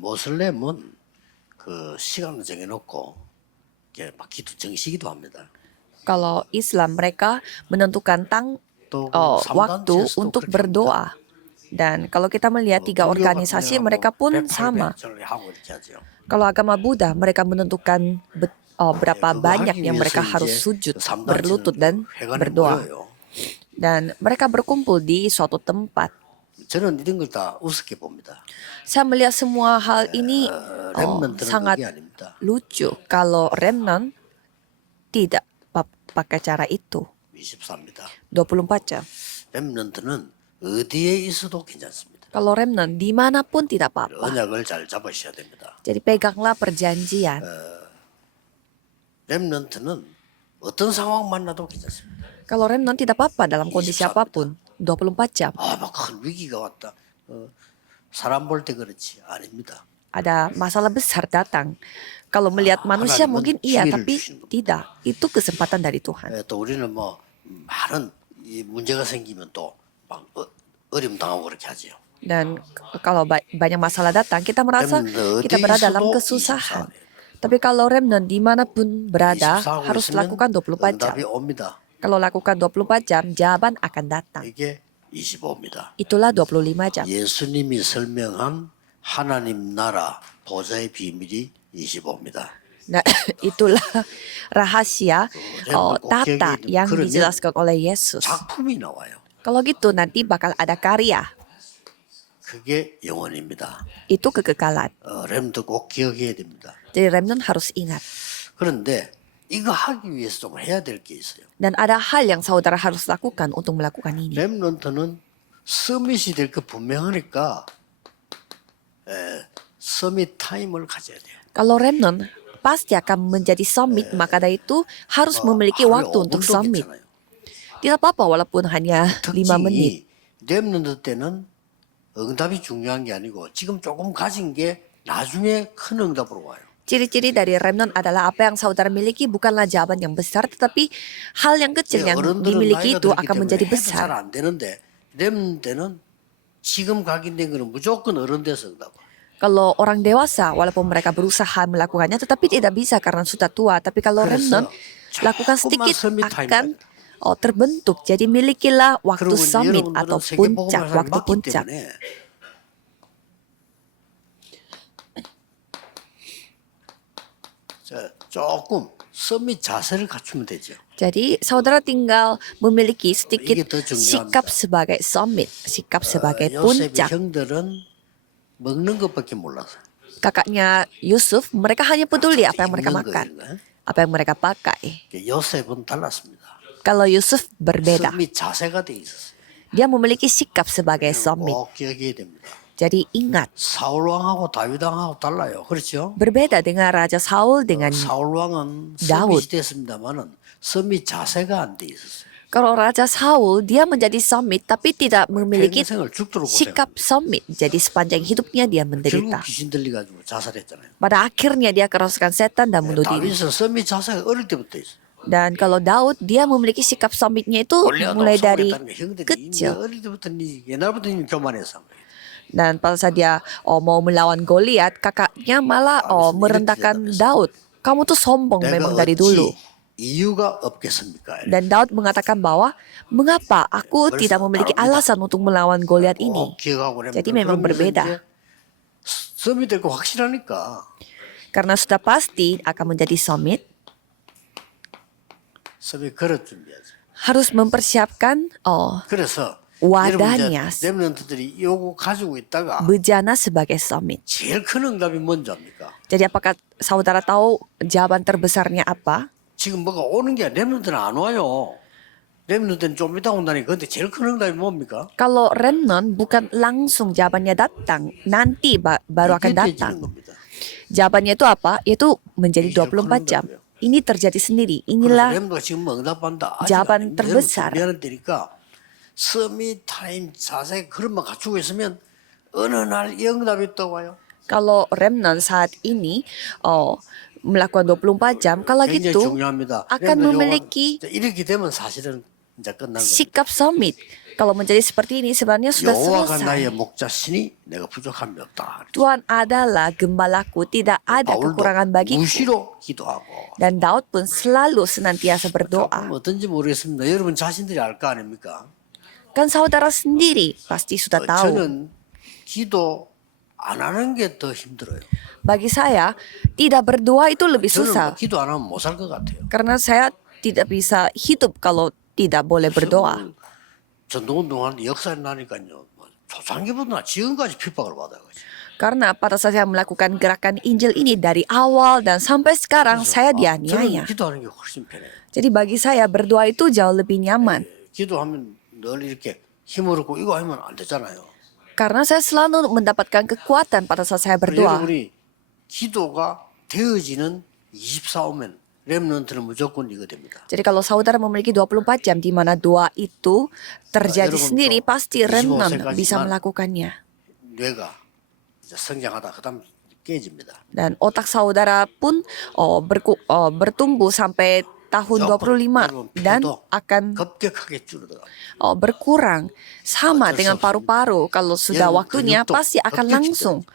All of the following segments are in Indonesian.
모슬렘은 그 시간을 정해놓고 이게 막 기도 정시기도 합니다. Kalau Islam mereka menentukan 또 waktu 3단체에서도 untuk 그렇게 합니다. berdoa. Dan kalau kita melihat tiga 불교 같은 organisasi 경우는 mereka pun 108, sama. 100절을 하고 이렇게 하죠. Kalau agama Buddha mereka menentukan berapa 그거 banyak 하기 yang mereka 위해서 harus 이제 sujud, 그 3단체는 berlutut dan 회관에 berdoa. 모여요. Dan mereka berkumpul di suatu tempat. 저는 이런 걸 다 우습게 봅니다. Saya melihat semua hal ini 렘넌트는 sangat 그게 아닙니다. lucu kalau remnant tidak pakai cara itu. 24입니다. 24 jam. 렘넌트는 어디에 있어도 괜찮습니다. Kalau remnant dimanapun tidak apa-apa. 언약을 잘 잡으셔야 됩니다. Jadi peganglah perjanjian. 렘넌트는 어떤 상황 만나도 괜찮습니다. Kalau remnant tidak apa-apa dalam kondisi 24 apapun. 24 jam. 막 큰 위기가 왔다. 사람 볼 때 그렇지 아닙니다. Ada masalah besar datang. Kalau melihat manusia 하나님은 mungkin iya, 기회를 tapi 주시는 겁니다. tidak. Itu kesempatan dari Tuhan. 또 우리는 뭐 많은 이 문제가 생기면 또 막 어려움 당하고 그렇게 하죠. Dan kalau banyak masalah datang, kita merasa kita berada dalam kesusahan. Tapi kalau remnant dimanapun berada, 24 하고 harus 있으면 lakukan 24 jam. 응답이 옵니다. Kalau lakukan 24 jam, jawaban akan datang. 이게 25입니다. Itulah 25 jam. 예수님이 설명한 하나님 나라 보좌의 비밀이 25입니다. Nah, itulah rahasia tata yang dijelaskan oleh Yesus. 작품이 나와요. Kalau gitu nanti bakal ada karya. 그게 영원입니다. Itu kekekalan. 렘도 꼭 기억해야 됩니다. Jadi remnant harus ingat. 그런데 이거 하기 위해서 좀 해야 될 게 있어요. Dan ada hal yang saudara harus lakukan untuk melakukan ini. 렘넌트는 서밋이 될 거 분명하니까 서밋 타임을 가져야 돼요. Kalau remnant pasti akan menjadi summit, maka dari itu harus memiliki 하루에 waktu untuk 5분도 summit. 괜찮아요. Tidak apa-apa walaupun hanya 5 menit. 특징이 렘넌트 때는 응답이 중요한 게 아니고 지금 조금 가진 게 나중에 큰 응답으로 와요. Ciri-ciri dari remnant adalah apa yang saudara miliki bukanlah jawaban yang besar, tetapi hal yang kecil yang 어른들은 dimiliki 나이가 itu 들었기 akan 때문에 menjadi 해도 besar. 잘 안 되는데 렘넌트 때는 지금 각인된 거는 무조건 어른 돼서 응답. Kalau orang dewasa, walaupun mereka berusaha melakukannya, tetapi tidak bisa karena sudah tua. Tapi kalau remnant, lakukan sedikit akan terbentuk. Jadi milikilah waktu summit atau puncak, waktu puncak. 조금 서밋 자세를 갖추면 되죠. Jadi saudara tinggal memiliki sedikit 이게 더 중요합니다. sikap sebagai summit, sikap sebagai 요셉의 puncak. 형들은 먹는 것밖에 몰라서. Kakaknya Yusuf, mereka hanya peduli apa yang mereka 입는 makan, 거예요. apa yang mereka pakai. 요셉은 달랐습니다. Kalau Yusuf berbeda, 서밋 자세가 돼 있었어요. dia memiliki sikap sebagai summit. 꼭 기억해야 됩니다. Jadi ingat, 사울 왕하고 다윗 왕하고 달라요. 그렇죠? berbeda dengan Raja Saul dengan 사울 왕은 다윗. 서밋이 됐습니다만은 서밋 자세가 안 돼 있었어요. kalau Raja Saul dia menjadi summit tapi tidak memiliki 평생을 죽도록 sikap summit. Jadi sepanjang hidupnya dia 결국 menderita. 귀신 들려가지고 자살했잖아요. Pada akhirnya dia kerasukan setan dan bunuh diri. 다윗은 서밋 자세가 어릴 때부터 있어요. Dan kalau Daud dia memiliki sikap summitnya itu mulai dari kecil. 어릴 때부터 옛날부터 교만해서. Dan pada saat dia mau melawan Goliat, kakaknya malah merendahkan Daud. Kamu tuh sombong memang dari dulu. 이유가 없겠습니까? Dan Daud mengatakan bahwa mengapa aku tidak memiliki alasan untuk melawan Goliat ini. Jadi memang berbeda. 서밋 될거 확실하니까. Karena sudah pasti akan menjadi summit, 서밋 그릇 준비하죠. harus mempersiapkan 그래서 wadahnya, 렘넌트들이 요거 가지고 있다가 bejana sebagai summit. 제일 큰 응답이 뭔지 압니까? Jadi apakah saudara tahu jawaban terbesarnya apa? 지금 뭐가 오는 게 렘넌트는 안 와요. 렘넌트는 좀 이따 온다니까. 근데 제일 큰 응답이 뭡니까? Kalau remnant bukan langsung jawabannya datang, nanti baru akan 이게 datang. 되지는 겁니다. Jawabannya itu apa? Yaitu menjadi 24 jam. Ini terjadi sendiri. Inilah 렘넌트가 지금 응답한다. jawaban terbesar. 준비하는 때니까 서밋 타임 자세 그런만 갖추고 있으면 어느 날 이 응답이 또 와요. Kalau remnant saat ini melakukan 24 jam, kalau 굉장히 gitu 중요합니다. akan 렘넌트 memiliki 요건 이렇게 되면 사실은 이제 끝난 겁니다. sikap summit. Kalau menjadi seperti ini sebenarnya sudah 여호와가 selesai. 나의 목자시니 내가 부족함이 없다. Tuhan adalah gembalaku, tidak ada kekurangan 바울도 bagiku. 무시로 기도하고. Dan Daud pun selalu senantiasa berdoa. 조금 어떤지 모르겠습니다. 여러분 자신들이 알 거 아닙니까? Kan saudara sendiri pasti sudah tahu. 저는 기도 안 하는 게 더 힘들어요. Bagi saya, tidak berdoa itu lebih 저는 뭐 susah. 기도 안 하면 못 살 것 같아요. Karena saya tidak bisa hidup kalau tidak boleh berdoa. 전도운동 하는데 역사에 나니까요. 뭐 초창기부터 지금까지 핍박을 받아요. Karena pada saat saya melakukan gerakan Injil ini dari awal dan sampai sekarang saya 저는 dianiaya. 기도하는 게 훨씬 편해요. Jadi bagi saya berdoa itu jauh lebih nyaman. 기도하면 늘 이렇게 힘을 얻고 이거 하면 안 되잖아요. Karena saya selalu mendapatkan kekuatan pada saat saya berdoa. 여러분이 기도가 되어지는 24오면 렘넌트는 무조건 이거 됩니다. Jadi kalau saudara memiliki 24 jam di mana doa itu terjadi 여러분 sendiri, 또 pasti remnant 25 bisa 세까지만 melakukannya. 뇌가 이제 성장하다 그다음 깨집니다. Dan otak saudara pun bertumbuh sampai tahun 25 dan akan 급격하게 줄어들어. berkurang sama 어쩔 수 dengan 없습니다. paru-paru. Kalau sudah 얘는 waktunya 근육도 pasti akan 급격히 langsung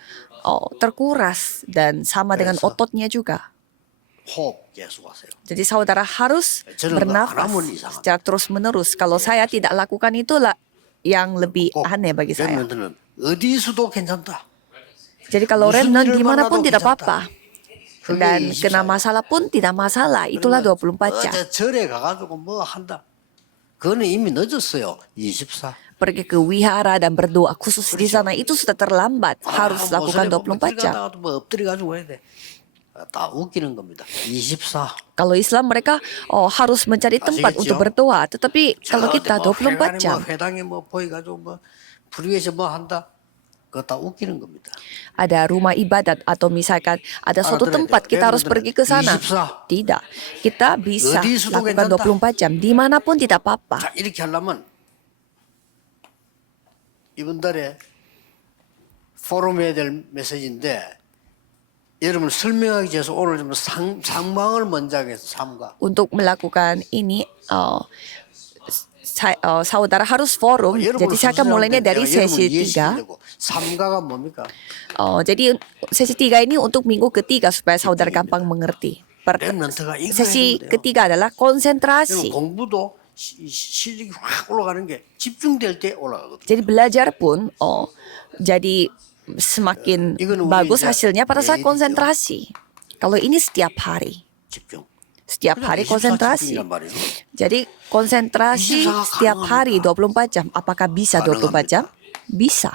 terkuras dan sama dengan 그래서 ototnya juga. 호흡 계속하세요. Jadi saudara harus 저는 bernafas 안 하면 이상합니다. secara terus-menerus. Kalau saya tidak lakukan itulah yang lebih 꼭 aneh bagi saya. 렘넌트는 어디서도 괜찮다. Jadi kalau 무슨 remnant 일을 dimanapun 만나도 tidak 괜찮다. apa-apa. 그게 Dan 24 kena masalah pun tidak masalah. Itulah 24 jam. 어제 절에 가가지고 뭐 한다. 그거는 이미 늦었어요. 24. Pergi ke wihara dan berdoa khusus di sana itu sudah terlambat. Harus lakukan 24 jam. 뭐 엎드려가지고 해야 돼. 다 웃기는 겁니다. 24. Kalau Islam mereka harus mencari tempat 아시겠죠? untuk berdoa. Tetapi kalau kita 뭐 24 jam. 회당에 뭐 보여가지고 뭐 불위에서 뭐 한다. 그거 다 웃기는 겁니다. Ada rumah ibadat atau misalkan ada suatu tempat kita harus pergi ke sana. 24. Tidak. Kita bisa 어디서도 lakukan 괜찮다. 24 jam. Dimanapun tidak apa-apa. 자, 이렇게 하려면 이번 달에 포럼해야 될 메시지인데 여러분 설명하기 위해서 오늘 좀 상방을 먼저 하겠습니다. 삼가. Untuk melakukan ini, saudara harus forum. Jadi saya akan mulainya dari sesi 3. 삼가가 뭡니까? Jadi sesi 3 ini untuk minggu ketiga supaya saudara gampang mengerti. 렘넌트가 이거 Sesi 해야 돼요. ketiga adalah 여러분 konsentrasi. 공부도 실력이 확 올라가는 게 집중될 때 올라가거든요. Jadi belajar pun jadi semakin 이거는 우리 bagus 이제 hasilnya pada saat 매일이죠. konsentrasi. Kalau ini setiap hari. 집중. Setiap hari konsentrasi. 집중이란 말이에요. Jadi konsentrasi 24 setiap hari 24 jam. Apakah bisa 24 jam? Bisa.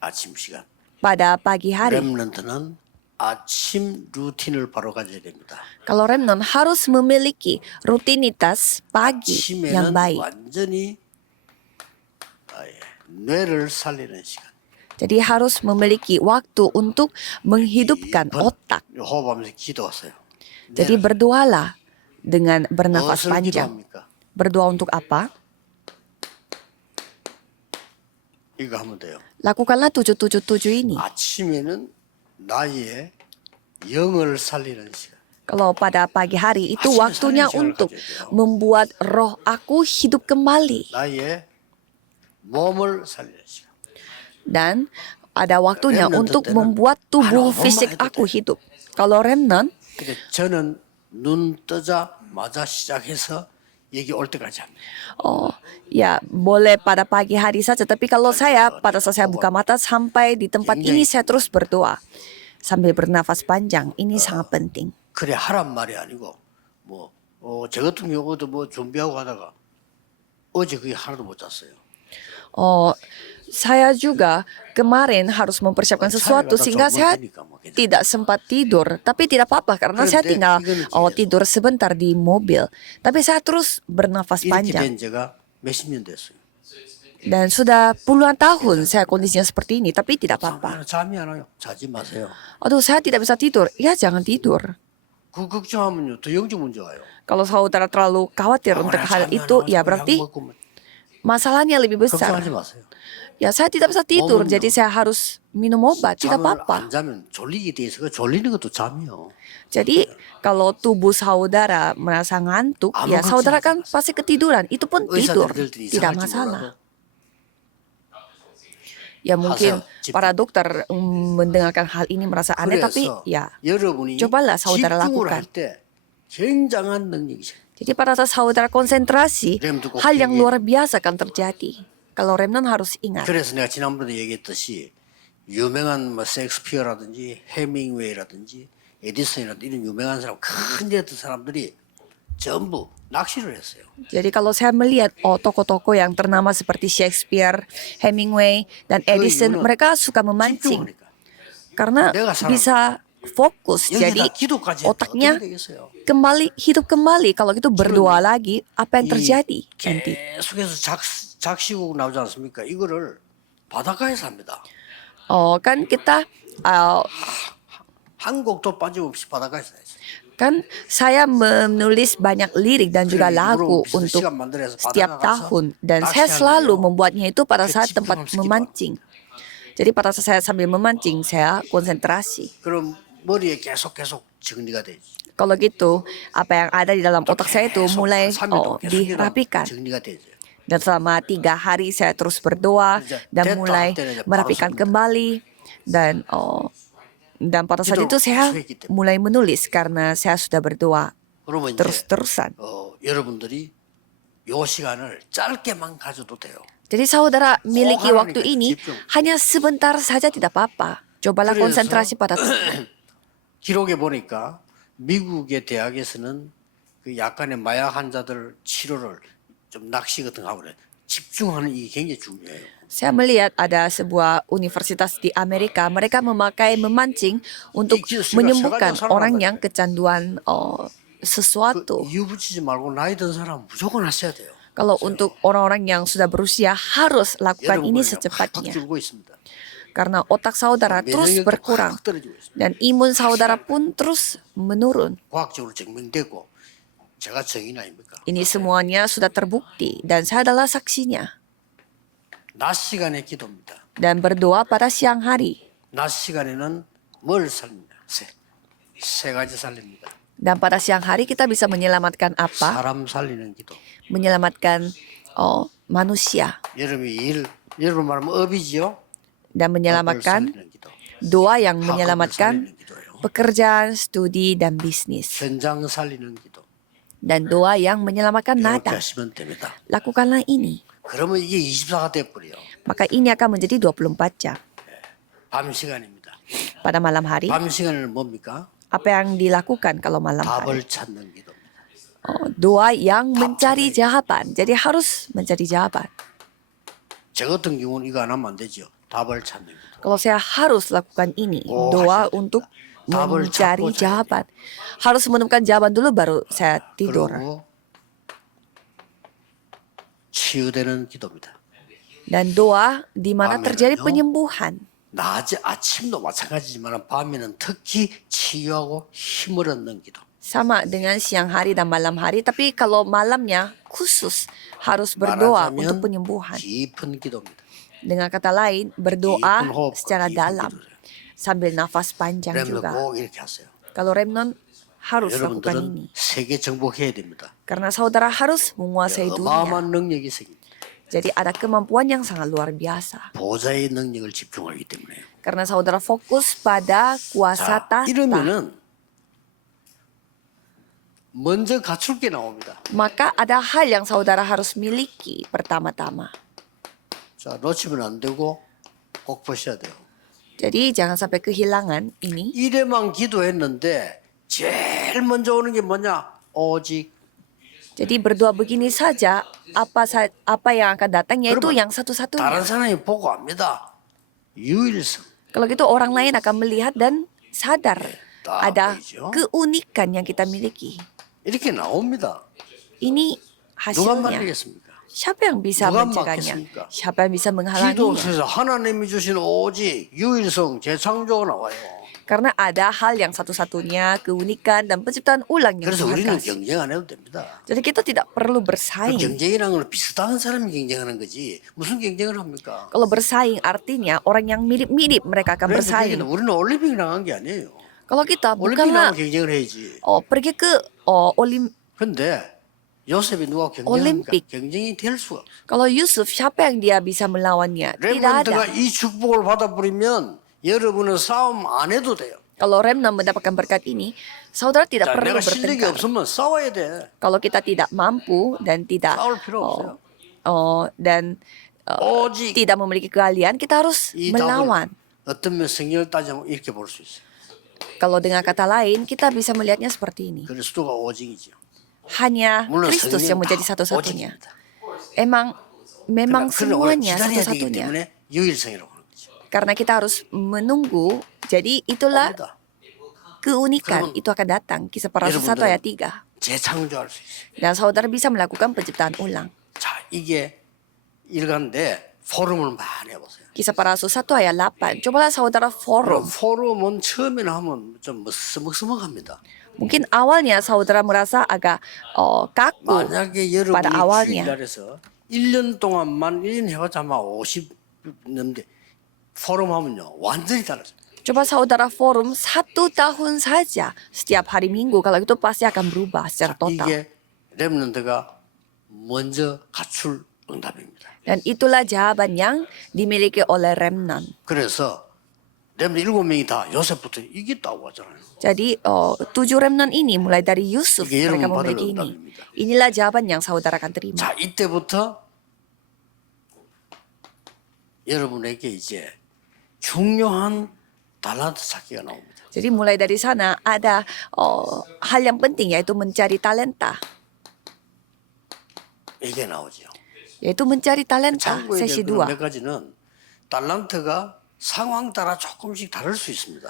아침 시간. Pada pagi hari. 렘넌트는 아침 루틴을 바로 가져야 됩니다. Kalau remnant harus memiliki rutinitas pagi yang 아침에는 baik. 완전히 뇌를 살리는 시간. Jadi harus memiliki waktu untuk menghidupkan otak. 호흡하면서 기도하세요. Jadi berdoalah dengan bernafas 무엇을 panjang. 기도합니까? Berdoa untuk apa? 이거 하면 돼요. Lakukanlah 777 ini. 아침에는 나의 영을 살리는 시간. Kalau pada pagi hari itu 아침에 waktunya 사는 시간을 untuk 가져야 돼요. membuat roh aku hidup kembali. 나의 몸을 살리는 시간. Dan ada waktunya Remnant untuk 때는 membuat tubuh 하루 fisik 엄마 해도 aku 돼. hidup. Kalau remnant, 근데 저는 눈 뜨자마자 시작해서 여기 올 때까지 합니다. ya boleh pada pagi hari saja. Tapi kalau saya pada saat saya buka mata sampai di tempat ini saya terus berdoa sambil bernafas panjang. Ini sangat penting. 그래 하란 말이 아니고 저 같은 경우도 뭐 준비하고 가다가 어제 그게 하나도 못 잤어요. Saya juga kemarin harus mempersiapkan sesuatu sehingga saya tidak sempat tidur. Tapi tidak apa-apa karena saya tinggal tidur sebentar di mobil. Tapi saya terus bernafas 이렇게 panjang. 된 제가 몇십 년 됐어요. Dan sudah puluhan tahun saya kondisinya seperti ini. Tapi tidak apa-apa. 잠이 안 와요. 자지 마세요. Aduh saya tidak bisa tidur. Ya jangan tidur. 그 걱정하면요 더 영적 문제 와요. Kalau saudara terlalu khawatir untuk hal itu, ya berarti masalahnya lebih besar. 걱정하지 마세요. Ya saya tidak bisa tidur, Momennya. jadi saya harus minum obat, tidak 잠을 apa-apa. 안 자면 졸리게 돼 있어. 그 졸리는 것도 잠이요. Jadi kalau tubuh saudara merasa ngantuk, 아무 ya saudara 걱정하지 kan 마세요. pasti ketiduran, itu pun tidur, 의사들이 tidak 이상할지 masalah. 몰라도 Ya mungkin 하세요. 집중. para dokter mendengarkan hal ini merasa aneh, tapi 그래서 ya 여러분이 cobalah saudara 집중을 lakukan. 할 때 굉장한 능력이죠. Jadi pada saat saudara konsentrasi, Rem tuh kok hal yang gini. luar biasa akan terjadi. Kalau remnon harus ingat. 그래서 내가 지난번에 얘기했듯이 유명한 뭐 셰익스피어라든지 해밍웨이라든지 에디슨이라든지 이런 유명한 사람 큰 데였던 사람들이 전부 낚시를 했어요. Jadi kalau saya melihat tokoh-tokoh yang ternama seperti Shakespeare, Hemingway, dan Edison, 이유는 mereka suka memancing 집중하니까. karena 내가 사람- bisa fokus. Jadi 여기다 기도까지 했다. otaknya 어떻게 되겠어요? kembali hidup kembali. Kalau gitu berdoa 지금 lagi, apa yang terjadi nanti? 계속해서 작시곡 나오지 않습니까? 이거를 바닷가에서 합니다. Oh kan kita 한 곡도 빠짐없이 바닷가에서 했어요. kan saya menulis banyak lirik dan juga 그래, lagu 일부러 untuk 시간 만들어서 setiap 바닷가 가서 tahun dan saya 낚시하는 selalu 거예요. membuatnya itu pada 그 saat tempat 집중하면서 memancing. Jadi pada saat saya sambil memancing, saya konsentrasi. 그럼 머리에 계속 정리가 되지. Kalau gitu, apa yang ada di dalam otak saya itu 계속 mulai 3일도 계속 dirapikan. 정리가 되죠. Dan selama 3 hari saya terus berdoa 이제 dan 됐다 mulai 할 때는 이제 merapikan 바로 씁니다. kembali dan pada saat 기도를 itu saya 계속했기 때문에. mulai menulis karena saya sudah berdoa 그러면 이제 terus-terusan. 여러분들이 요 시간을 짧게만 가져도 돼요. Jadi saudara miliki 하나님께 waktu ini 집중. hanya sebentar saja tidak apa-apa. Cobalah 그래서 konsentrasi pada Tuhan. 기록에 보니까 미국의 대학에서는 그 약간의 마약 환자들 치료를 좀 낚시 같은 거 하고 그래. 집중하는 이게 굉장히 중요해요. Saya melihat ada sebuah universitas di Amerika, mereka memakai memancing untuk menyembuhkan orang yang kecanduan sesuatu. 그 이유 붙이지 말고 나이 든 사람 무조건 하셔야 돼요. Kalau untuk orang-orang yang sudah berusia harus lakukan ini 여러분 확 secepatnya. 줄고 있습니다. Karena otak saudara terus 면역력도 berkurang 확 떨어지고 있습니다. dan imun saudara pun terus menurun. 과학적으로 증명되고 제가 증인 아닙니까? Ini semuanya sudah terbukti dan saya adalah saksinya. 낮 시간에 기도입니다. Dan berdoa pada siang hari. 낮 시간에는 뭘 살립니다. 세 가지 살립니다. Dan pada siang hari kita bisa menyelamatkan apa? 사람 살리는 기도. Menyelamatkan manusia. 여러분 말하면 업이지요. Dan 업을 menyelamatkan 살리는 기도. doa yang 학업을 menyelamatkan 살리는 기도예요. pekerjaan, studi, dan bisnis. 현장 살리는 기도. Dan doa yang menyelamatkan 이렇게 nada. 하시면 됩니다. Lakukanlah ini. 그러면 이게 24가 돼버려요. Maka ini akan menjadi 24 jam. 밤 시간입니다. Pada malam hari, 밤 시간에는 뭡니까? apa yang dilakukan kalau malam hari? 답을 찾는 기도입니다. Doa yang mencari jawaban. Jadi harus mencari jawaban. 저 같은 경우는 이거 안 하면 안 되죠. 답을 찾는 기도. Kalau saya harus lakukan ini, Oh, doa hasil untuk 답을 mencari 찾고 자야 jawaban. Harus menemukan jawaban dulu baru saya tidur. 그리고 치유되는 기도입니다. Dan doa di mana Amin. terjadi Yo. penyembuhan. 낮에 아침도 마찬가지지만 밤에는 특히 치유하고 힘을 얻는 기도. Sama dengan siang hari dan malam hari, tapi kalau malamnya khusus harus berdoa untuk 말하자면 penyembuhan. 깊은 기도입니다. Dengan kata lain, berdoa 깊은 호흡, secara 깊은 dalam 기도예요. sambil nafas panjang 그러면 juga. 꼭 이렇게 하세요. Kalau remnon harus lakukan ini. 여러분들은 세계 정복해야 됩니다. Karena saudara harus menguasai dunia. 어마어마한 능력이 생깁니다. Jadi ada kemampuan yang sangat luar biasa. 보좌의 능력을 집중하기 때문에. Karena saudara fokus pada kuasa 자, tahta. 이러면은 먼저 갖출 게 나옵니다. Maka ada hal yang saudara harus miliki pertama-tama. 자, 놓치면 안 되고 꼭 보셔야 돼요. Jadi jangan sampai kehilangan ini. 이래만 기도했는데 제일 먼저 오는 게 뭐냐? 오직 Jadi berdoa begini saja, apa yang akan datang yaitu 여러분, yang 다른 satu-satunya. 사람이 보고 압니다. 유일성. Kalau gitu orang lain akan melihat dan sadar 딱 ada 보이죠? keunikan yang kita miliki. 이렇게 나옵니다. Ini 누가 hasilnya. 만들겠습니까? Siapa yang bisa 누가 mencegahnya? 막겠습니까? Siapa yang bisa menghalanginya? 기도에서 하나님이 주신 오직 유일성, 재창조가 나와요. Karena ada hal yang satu-satunya, keunikan dan penciptaan ulang yang 그래서 Tuhan 우리는 kasih. 경쟁 안 해도 됩니다. Jadi kita tidak perlu 그 bersaing. 경쟁이라는 건 비슷한 사람이 경쟁하는 거지 무슨 경쟁을 합니까? Kalau bersaing artinya orang yang mirip-mirip mereka akan 그래서 bersaing. 우리는 올림픽 나간 게 아니에요. Kalau kita 올림픽 bukanlah 나가면 경쟁을 해야지. pergi ke 근데 요셉이 누가 경쟁합니까? 올림픽. 경쟁이 될 수가 없어. kalau Yusuf siapa yang dia bisa melawannya? Tidak 렘넌트가 ada. 이 축복을 받아버리면 여러분은 싸움 안 해도 돼요. Kalau Remnant mendapatkan berkat ini, saudara tidak 자, perlu 내가 실력이 bertengkar. 없으면 싸워야 돼. Kalau kita tidak mampu dan tidak 싸울 필요 없어요. dan 오직 tidak memiliki keahlian, kita harus 이 melawan. 답을 어떤 면 성경을 따지면 이렇게 볼 수 있어요. Kalau dengan kata lain, kita bisa melihatnya seperti ini. 그리스도가 오직이죠. Hanya 물론 Kristus yang 성령은 menjadi 다 satu-satunya. 오직입니다. Memang 그러나 오늘 semuanya 기다려야 되기 satu-satunya. 때문에 유일성이라고 하는 거죠. Karena kita harus menunggu. Jadi itulah 옵니다. keunikan. 그러면 Itu akan datang. Kisah para Rasul 1 여러분들은 ayat 3. 재창조할 수 있어요. Dan saudara bisa melakukan penciptaan ulang. 자, 이게 일간데 포럼을 많이 해보세요. Kisah para Rasul 1 ayat 8. Cobalah saudara 그럼 forum. 포럼은 처음에는 하면 좀 서먹서먹합니다. Mungkin awalnya saudara merasa agak kaku. 만약에 여러분이 pada awalnya. 주일날에서 1년 동안만 1년 해봤자 아마 50 넘는데 포럼 하면요 완전히 달라져요. Coba saudara forum 1 tahun saja setiap hari Minggu. Kalau itu pasti akan berubah secara total. 이게 렘넌트가 먼저 갖출 응답입니다. Dan itulah jawaban yang dimiliki oleh Remnant. 그래서 렘넌트 7명이 다 요셉부터 이겼다고 하잖아요. Jadi 7 Remnant ini mulai dari Yusuf 이게 mereka 여러분 받을 memiliki ini. 응답입니다. Inilah jawaban yang saudara akan terima. 자, 이때부터 여러분에게 이제 중요한 달란트 찾기가 나옵니다. Jadi mulai dari sana ada hal yang penting yaitu mencari talenta. 이게 나오죠. Yaitu mencari talenta, 참고해야 sesi 될 몇 2. 가지는 달란트가 상황 따라 조금씩 다를 수 있습니다.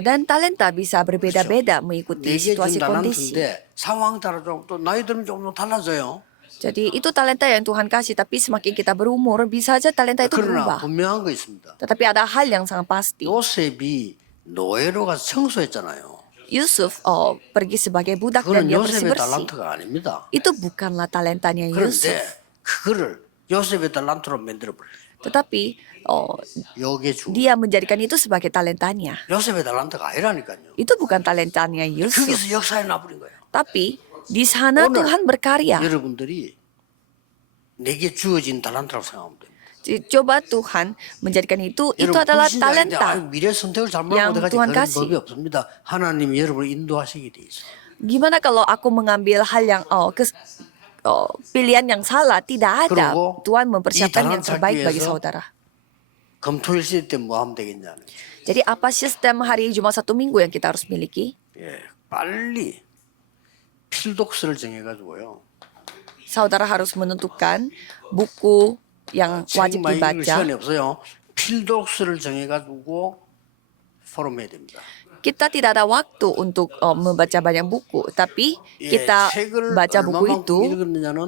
Dan talenta bisa berbeda-beda mengikuti 4개 준 situasi kondisi. 달란트인데 상황 따라 또 나이 들면 조금 달라져요. Jadi itu talenta yang Tuhan kasih, tapi semakin kita berumur bisa saja talenta itu 그러나 berubah. 분명한 거 있습니다. Tetapi ada hal yang sangat pasti. 요셉이 노예로 가서 청소했잖아요. Yusuf pergi sebagai budak dan 그건 dia 요셉의 bersih-bersih. 달란트가 아닙니다. Itu bukanlah talentanya Yusuf. 그런데 그거를 요셉의 달란트로 만들어 버려요. Tetapi 요게 중. dia menjadikan itu sebagai talentanya. 요셉의 달란트가 아니라니까요. Itu bukan talentanya Yusuf. 거기서 역사에 나버린 거예요. Tapi di sana 오늘 Tuhan berkarya. 여러분들이 내게 주어진 달란트라고 생각하면 됩니다. Jadi, coba Tuhan menjadikan itu 여러분 adalah 불신자인데 talenta. 미래 선택을 yang 잘못하고 Tuhan 그런 kasih. 법이 없습니다. 하나님이 여러분을 인도하시게 돼 있어요. Gimana kalau aku mengambil hal yang pilihan yang salah? Tidak ada. 그리고 Tuhan 이 mempersiapkan yang talent terbaik 찾기 bagi 위해서 saudara. 금토일 시대 때 뭐 하면 되겠냐는. Jadi apa sistem hari Jumat 1 Minggu yang kita harus miliki? 예, 빨리 필독서를 정해가지고요. Saudara harus menentukan buku yang 책 wajib 많이 읽을 시간이 dibaca. 없어요. 필독서를 정해가지고 포럼해야 됩니다. Kita tidak ada waktu untuk membaca banyak buku, tapi 예, kita 책을 baca buku itu, 얼마만큼 읽었느냐는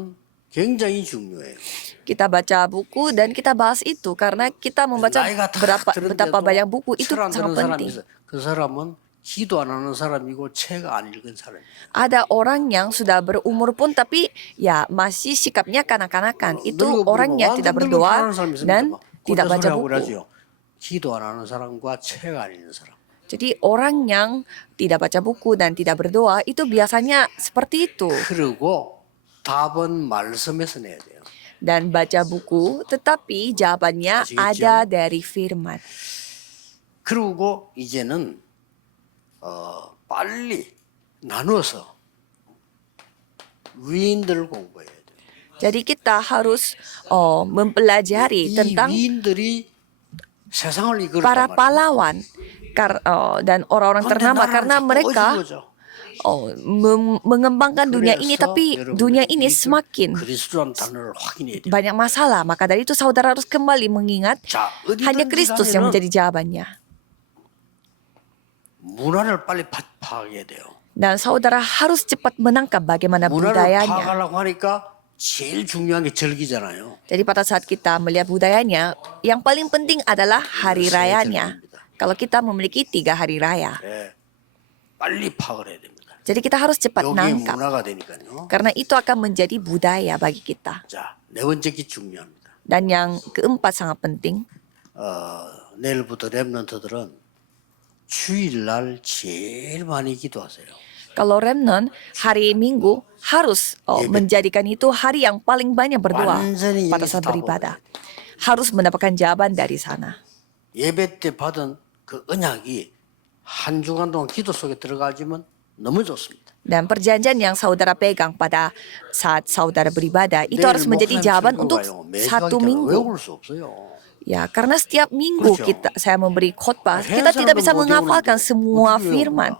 굉장히 중요해요. kita baca buku dan kita bahas itu karena kita membaca 나이가 다 betapa banyak buku itu 책안 sangat 듣는 사람이 penting. 있어. 그 사람은 기도 안 하는 사람이고 책 안 읽은 사람이에요. Ada orang yang sudah berumur pun tapi ya masih sikapnya kanak-kanakan. Itu 늙어버리면 orang yang tidak 완전 늙은 berdoa 사람이 있습니다. dan 막 tidak baca 꼰대 소리하고 buku. 그러죠. 기도 안 하는 사람과 책 안 읽는 사람. Jadi orang yang tidak baca buku dan tidak berdoa itu biasanya seperti itu. 그리고 답은 말씀에서 내야 돼요. Dan baca buku tetapi jawabannya 아시겠죠? ada dari firman. 그리고 이제는 빨리 나눠서 위인들을 공부해야 돼요. Jadi kita harus mempelajari 이 tentang 위인들이 세상을 이끌었단 para 말이에요. pahlawan dan orang-orang 근데 ternama 나라를 karena 자꾸 mereka 어지러워져. mengembangkan dunia ini, 그래서 tapi 여러분들이 dunia ini 이 semakin 그리스도란 단어를 확인해야 돼요. banyak masalah. Maka dari itu saudara harus kembali mengingat 자, hanya 어디든지 Kristus yang 가면은 menjadi jawabannya. 문화를 빨리 파악해야 돼요. Dan saudara harus cepat menangkap bagaimana 문화를 budayanya. 파악하려고 하니까 제일 중요한 게 절기잖아요. Jadi pada saat kita melihat budayanya, yang paling penting adalah hari rayanya. kalau kita memiliki 3 hari raya. 예, 빨리 파악을 해야 됩니다. Jadi kita harus cepat 여기 nangkap. 문화가 되니까요. Karena itu akan menjadi budaya bagi kita. 자, 네 번째 게 중요합니다. Dan yang keempat sangat penting. 내일부터 렘넌트들은 주일날 제일 많이 기도하세요. Kalau remnant hari Minggu harus menjadikan itu hari yang paling banyak berdoa 완전히 pada 여기서 saat 다 beribadah. Harus mendapatkan jawaban dari sana. 예배 때 받은 그 언약이 한 주간 동안 기도 속에 들어가지면 너무 좋습니다. Dan perjanjian yang saudara pegang pada saat saudara beribadah itu harus menjadi jawaban untuk satu minggu. 외울 수 없어요. Ya, karena setiap minggu saya memberi khotbah, kita tidak bisa menghafalkan semua firman.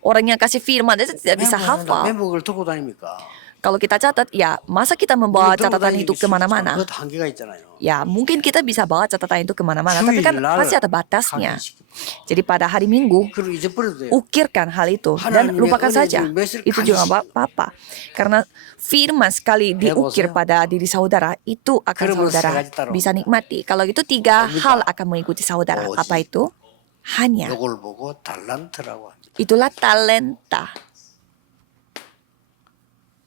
Orang yang kasih firman itu tidak bisa hafal. 멤버를 들고 다닙니까? Kalau kita catat, ya masa kita membawa catatan itu kemana-mana? 그것 한계가 있잖아요. Ya, mungkin kita bisa bawa catatan itu kemana-mana, tapi kan pasti ada batasnya. Jadi pada hari Minggu, 그리고 잊어버려도 돼요. ukirkan hal itu dan lupakan saja. Itu juga nggak apa-apa. Karena firman sekali diukir pada diri saudara, itu akan saudara bisa nikmati. Kalau itu 3 hal akan mengikuti saudara. Apa itu? Hanya. 이걸 보고 달란트라고 합니다. Itulah talenta.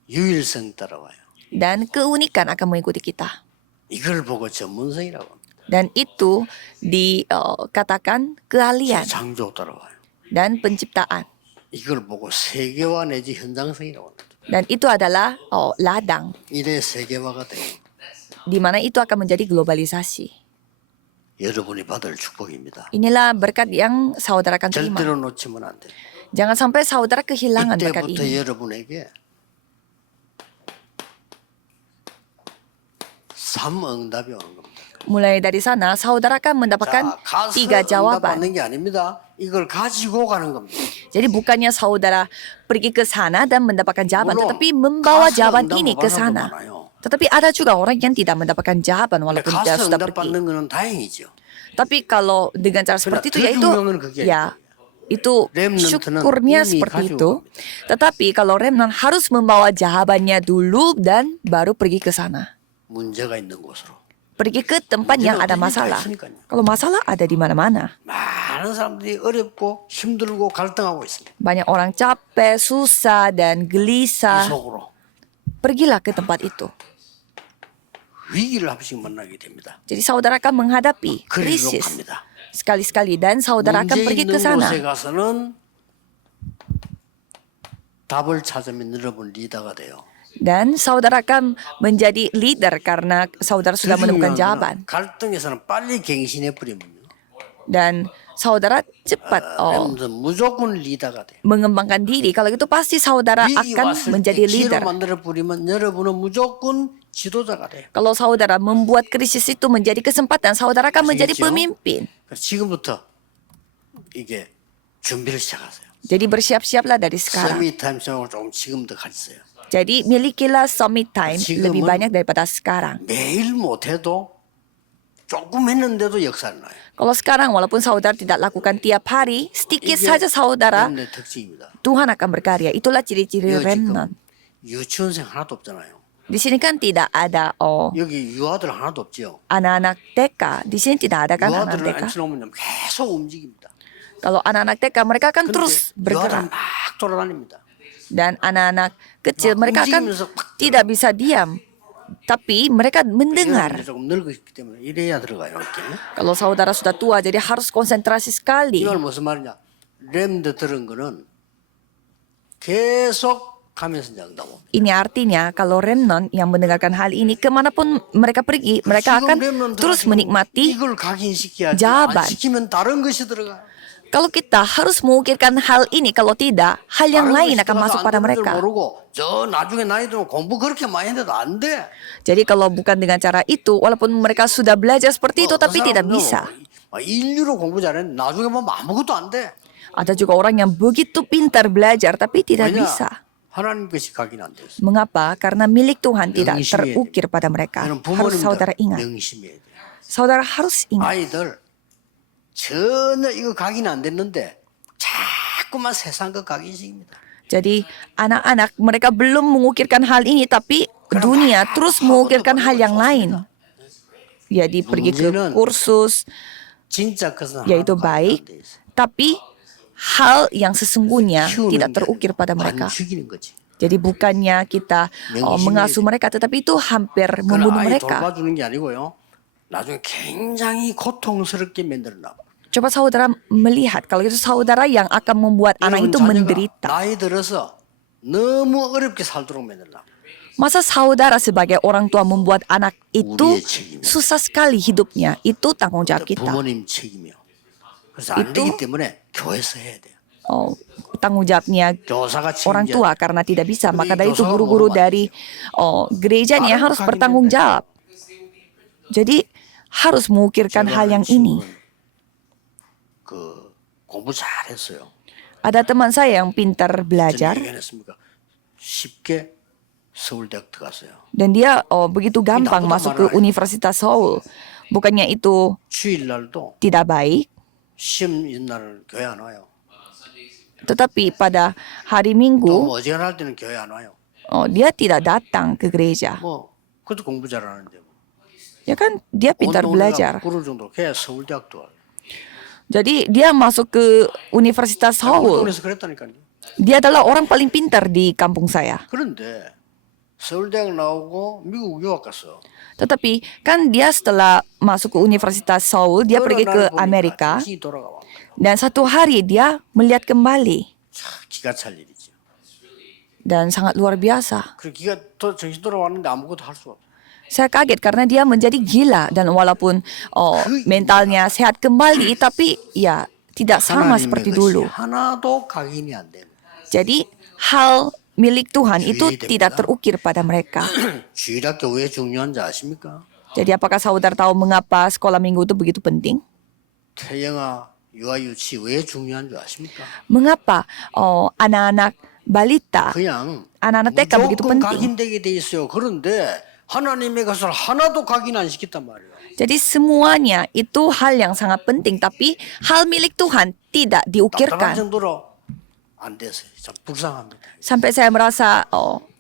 유일성 따라와요. Dan keunikan akan mengikuti kita. 이걸 보고 전문성이라고 합니다. Dan itu dikatakan keahlian 창조 따라와요. dan penciptaan. 이걸 보고 세계화 내지 현장성이라고 합니다. Dan itu adalah ladang, 이래 세계화가 돼요. di mana itu akan menjadi globalisasi. 여러분이 받을 축복입니다. Inilah berkat yang saudara akan terima. 절대로 놓치면 안 돼요. Jangan sampai saudara kehilangan berkat 이때부터 ini. 여러분에게 3응답이 오는 겁니다. Mulai dari sana, saudara akan mendapatkan 자, 가서 3 jawaban. 응답받는 게 아닙니다. 이걸 가지고 가는 겁니다. Jadi bukannya saudara pergi ke sana dan mendapatkan jawaban, 물론 tetapi membawa 가서 jawaban 응답 ini 못 ke 받는 사람도 sana. 많아요. Tetapi ada juga orang yang tidak mendapatkan jawaban 근데 walaupun dia 가서 sudah 응답 pergi. 받는 거는 다행이죠. Tapi kalau dengan cara seperti itu, 더 yaitu 중요한 건 그게 ya itu remnant는 syukurnya 이미 seperti 가지고 itu. Tetapi kalau remnant harus membawa jawabannya dulu dan baru pergi ke sana. 문제가 있는 곳으로. Pergi ke tempat yang ada masalah. Kalau masalah ada di mana-mana. 많은 사람들이 어렵고 힘들고 갈등하고 있습니다. Banyak orang capek, susah, dan 이 gelisah. 속으로 Pergilah ke tempat itu. 위기를 한 번씩 만나게 됩니다. Jadi saudara akan menghadapi 그리로 krisis 갑니다. sekali-sekali dan saudara akan 문제 pergi 있는 ke sana. 곳에 가서는 답을 찾으면 여러분 리더가 돼요. Dan saudara akan menjadi leader karena saudara sudah menemukan jawaban. 갈등에서는 빨리 갱신해 버리면요. Dan saudara cepat 무조건 리더가 돼. mengembangkan diri. Kalau gitu pasti saudara 위기 akan 왔을 때 menjadi 기회로 leader. 만들어 버리면 여러분은 무조건 지도자가 돼. Kalau saudara membuat krisis itu menjadi kesempatan, saudara akan menjadi 아시겠죠? pemimpin. 그래서 지금부터 이게 준비를 시작하세요. Jadi bersiap-siaplah dari sekarang. 서밋 타임 생각을 조금 지금부터 가지세요. Jadi milikilah summit time 지금은 lebih banyak daripada sekarang. 매일 못해도 조금 했는데도 역사를 나요. Kalau sekarang walaupun saudara tidak lakukan tiap hari, sedikit 이게 saja saudara, 렘넌트의 특징입니다. Tuhan akan berkarya. Itulah ciri-ciri 여기 remnant. 지금 유치원생 하나도 없잖아요. Di sini kan tidak ada 여기 유아들 하나도 없죠. anak-anak TK. Di sini tidak ada kan anak 유아들을 TK. 앉혀놓으면 계속 움직입니다. Kalau anak-anak TK mereka akan 근데 terus 유아들은 bergerak. 막 돌아다닙니다. Dan anak-anak kecil 막 mereka akan 움직이면서 막 tidak bisa diam. Tapi mereka mendengar. 이제 조금 늙었기 때문에 이래야 들어가요. 이렇게. Kalau saudara sudah tua jadi harus konsentrasi sekali. 이걸 무슨 말이냐? 렘드 들은 거는 계속 가면서 이제 응답 옵니다. Ini artinya kalau remnant yang mendengarkan hal ini kemanapun mereka pergi, mereka akan terus menikmati 이걸 각인시켜야지. jawaban. 안 시키면 다른 것이 들어가요. Kalau kita harus mengukirkan hal ini, kalau tidak, hal yang lain akan masuk pada mereka. 모르고 저 나중에 나이 들면 공부 그렇게 많이 했는데도 안 돼. Jadi kalau bukan dengan cara itu, walaupun mereka sudah belajar seperti itu, tapi tidak bisa. 인류로 공부 잘했는데 나중에 보면 아무것도 안 돼. Ada juga orang yang begitu pintar belajar, tapi tidak 왜냐? bisa. 하나님 것이 각인 안 됐어. Mengapa? Karena milik Tuhan tidak 명심해야 terukir pada mereka. 저는 Harus saudara 부모님들 ingat. 명심해야 돼. Saudara harus ingat. 아이들 전혀 이거 각인 안 됐는데 자꾸만 세상 것 각인식입니다. Jadi anak-anak mereka belum mengukirkan hal ini, tapi dunia terus mengukirkan hal yang lain. Jadi pergi ke kursus, 진짜 것은 yaitu 하나도 가르쳐 baik, 안 돼 있어. tapi hal yang sesungguhnya 키우는 tidak 게 terukir pada 안 mereka. 죽이는 거지. Jadi bukannya kita mengasuh mereka, tetapi itu hampir 그건 membunuh 아이 mereka. 돌봐주는 게 아니고요. 나중에 굉장히 고통스럽게 만들어놔. Coba saudara melihat, kalau itu saudara yang akan membuat anak 여러분 itu 자녀가 menderita. 나이 들어서 너무 어렵게 살도록 만들어놔. Masa saudara sebagai orang tua membuat anak itu 우리의 책임이야. susah sekali hidupnya? Itu tanggung jawab kita. 부모님 책임이요. 그래서 안 itu- 되기 때문에 교회에서 해야 돼요. Tanggung jawabnya 교사가 orang 책임져야 tua 돼. karena tidak bisa. Jadi Maka dari itu 교사가 guru-guru 모르면 안 dari gerejanya 다른 harus 거 bertanggung 하긴 jawab. Jadi harus mengukirkan hal yang ini. 그 공부 잘했어요. Ada teman saya yang pintar belajar 저는 얘기했습니까? 쉽게 서울대학 들어갔어요. dan dia begitu gampang 나보다 masuk ke 말아요. Universitas Seoul. Bukannya itu 주일날도 tidak baik, 시험 있는 날 교회 안 와요. tetapi pada hari 또 Minggu 뭐 어지간할 때는 교회 안 와요. dia tidak datang ke gereja. 뭐 그것도 공부 잘하는데 뭐. Ya kan dia pintar 온 동네가 belajar. 부를 정도로 걔 서울대학도 와요. Jadi dia masuk ke Universitas 우리 Seoul. 동네에서 그랬다니까요. Dia adalah orang paling pintar di kampung saya. 그런데 서울대학 나오고 미국 유학 갔어. Tetapi kan dia setelah masuk ke Universitas Seoul, dia pergi ke Amerika 정신이 돌아가. dan satu hari dia melihat kembali 참 기가 찰 일이죠. dan sangat luar biasa. 그 기가 정신 돌아왔는데 아무것도 할 수가 없어. Saya kaget karena dia menjadi gila dan walaupun mentalnya sehat kembali, tapi ya tidak sama seperti dulu. 하나도 각인이 안 되는. Jadi hal milik Tuhan itu 주의됩니다. tidak terukir pada mereka. 주일학교 왜 중요한지 아십니까? Jadi apakah saudara tahu mengapa sekolah minggu itu begitu penting? 태영아 유아유치 왜 중요한 줄 아십니까? Mengapa anak-anak balita, 그냥 anak-anak TK begitu 무조건 penting? 각인되게 돼 있어요. 그런데 하나님의 것을 하나도 각인 안 시켰단 말이에요. Jadi semuanya itu hal yang sangat penting, tapi hal milik Tuhan tidak 답답한 diukirkan. 정도로 안 돼서 참 불쌍합니다. Sampai saya merasa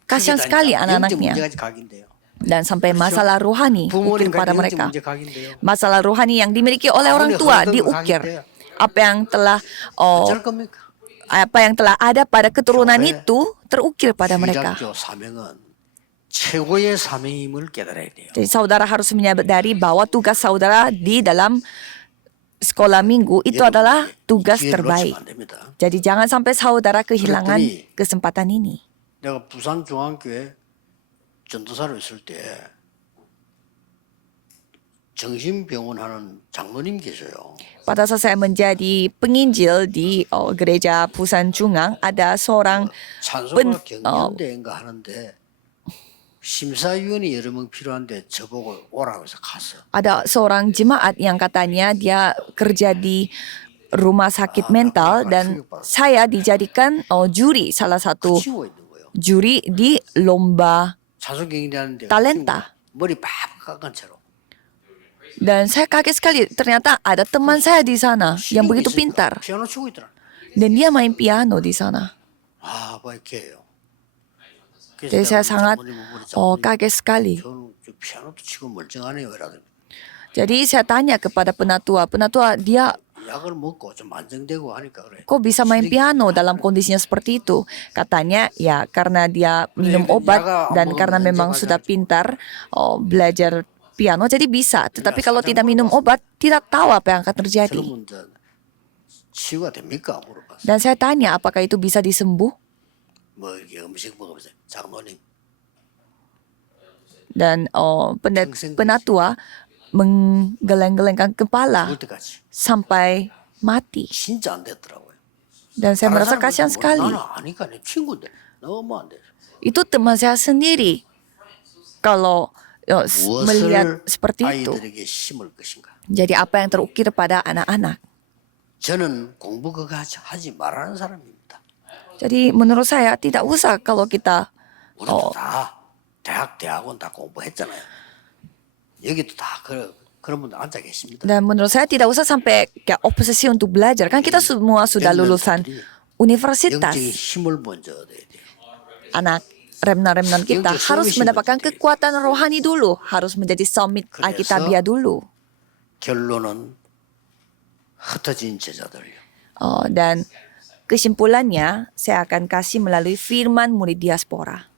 kasihan sekali 영적 anak-anaknya. 문제까지 각인돼요. Dan sampai masalah rohani ukir 부모님 pada 영적 mereka. 문제 각인돼요. Masalah rohani yang dimiliki oleh orang tua diukir. Apa yang telah 어쩔 겁니까? apa yang telah ada pada keturunan itu terukir pada mereka. 주일학교 사명은 최고의 사명임을 깨달아야 돼요. Jadi saudara harus menyadari bahwa tugas saudara di dalam sekolah minggu itu adalah tugas 기회를 terbaik. 놓치면 안 됩니다. Jadi jangan sampai saudara kehilangan 그랬더니 kesempatan ini. 내가 부산 중앙교회 전도사로 있을 때 정신병원 하는 장로님 계셔요. Pada saat saya menjadi penginjil di gereja Busan Jungang, ada seorang 찬송가 경연대인가 하는데 심사위원이 여러 명 필요한데 저보고 오라고 해서 갔어. ada seorang jemaat yang katanya dia kerja di rumah sakit mental dan saya dijadikan juri, salah satu 치고 있는 거예요. juri di lomba 찬송 경연대하는데 talenta. 머리 팍 깎은 채로. Dan saya kaget sekali, ternyata ada teman saya di sana yang begitu pintar 피아노 치고 있더라. dan dia main piano di sana. 아, 뭐 이렇게요. Jadi saya sangat kaget sekali. 저는 저 피아노도 치고 멀쩡하네요. 이라더니 Jadi saya tanya kepada penatua dia 약을 먹고 좀 안정되고 하니까 그래. kok bisa main piano dalam kondisinya seperti itu? Katanya ya karena dia minum obat dan karena memang sudah pintar belajar piano jadi bisa. Tetapi kalau tidak minum obat tidak tahu apa yang akan terjadi. 그러면 이제 치유가 됩니까? 물어봤어. Dan saya tanya apakah itu bisa disembuh? 뭐 이렇게 음식 먹으면서 장모님 Dan penatua menggeleng-gelengkan kepala 죽을 때까지 sampai mati. 진짜 안 됐더라고요. Dan saya merasa 다른 kasihan 사람들은 뭐, sekali. 나는 아니까 내 친구인데 너무 안 돼. Itu teman saya sendiri. Kalau melihat 무엇을 seperti itu. 아이들에게 심을 것인가? Jadi apa yang terukir pada anak-anak? 저는 공부 그거 하지 말라는 사람입니다. Jadi menurut saya tidak usah kalau kita 우리도 다 대학원 다 공부했잖아요. 여기도 다 그런 분들 앉아 계십니다. dan menurut saya tidak usah sampai kayak obsesi untuk belajar. Kan kita semua sudah lulusan universitas. 영적인 힘을 먼저 얻어야 돼요. Anak remnan-remnan kita 영적 harus 수험이 mendapatkan 심어야 돼요. kekuatan rohani dulu, harus menjadi summit 그래서 Alkitabiah dulu. 결론은 흩어진 제자들요. Dan kesimpulannya saya akan kasih melalui firman murid diaspora.